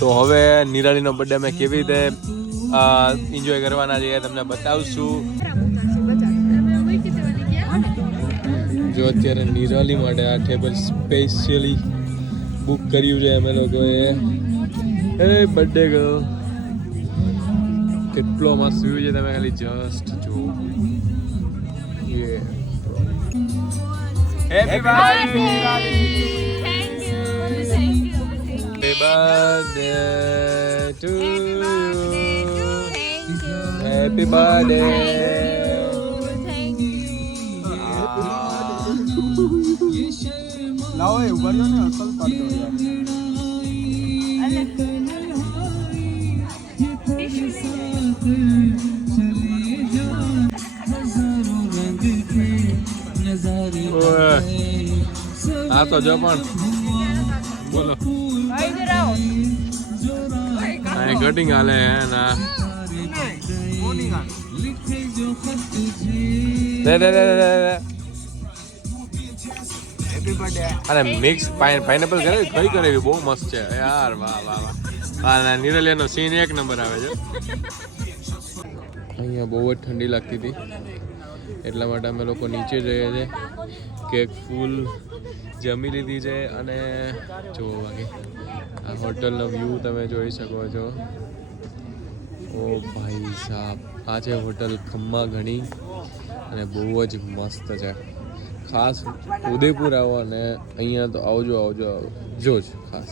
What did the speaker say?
તો હવે નિરાલીનો બર્થડે અમે કેવી રીતે એન્જોય કરવાના છીએ તમને બતાવશું. જો અત્યારે નિરાલી માટે આ ટેબલ સ્પેશિયલી બુક કર્યું છે અમે લોકોએ. એ બર્થડે ગર્લ કેટલો મસ્ત વ્યૂ છે તમે ખાલી જસ્ટ જુઓ. Happy birthday Thank you. Happy birthday to you. Happy birthday. લાવો એ ઉભા રહ્યો ને અસલ પાડો યાર. હા તો જો પણ બોલો કટિંગ હાલે હે ના અરે મિક્સ પાઇનેપલ કરે કઈ કરે બહુ મસ્ત છે યાર. વાહ વાહ વાહ. હા નિરલિયાનો સીન એક નંબર આવે છે. અહીંયા બહુ જ ઠંડી લાગતી હતી એટલા માટે અમે લોકો નીચે જઈએ છીએ. કેક ફૂલ જમી લીધી છે અને જુઓ બાકી આ હોટલનો વ્યૂ તમે જોઈ શકો છો. ઓ ભાઈ સાહેબ આ છે હોટલ ખમ્મા ઘણી અને બહુ જ મસ્ત છે. ખાસ ઉદયપુર આવો અને અહીંયા તો આવજો જ ખાસ.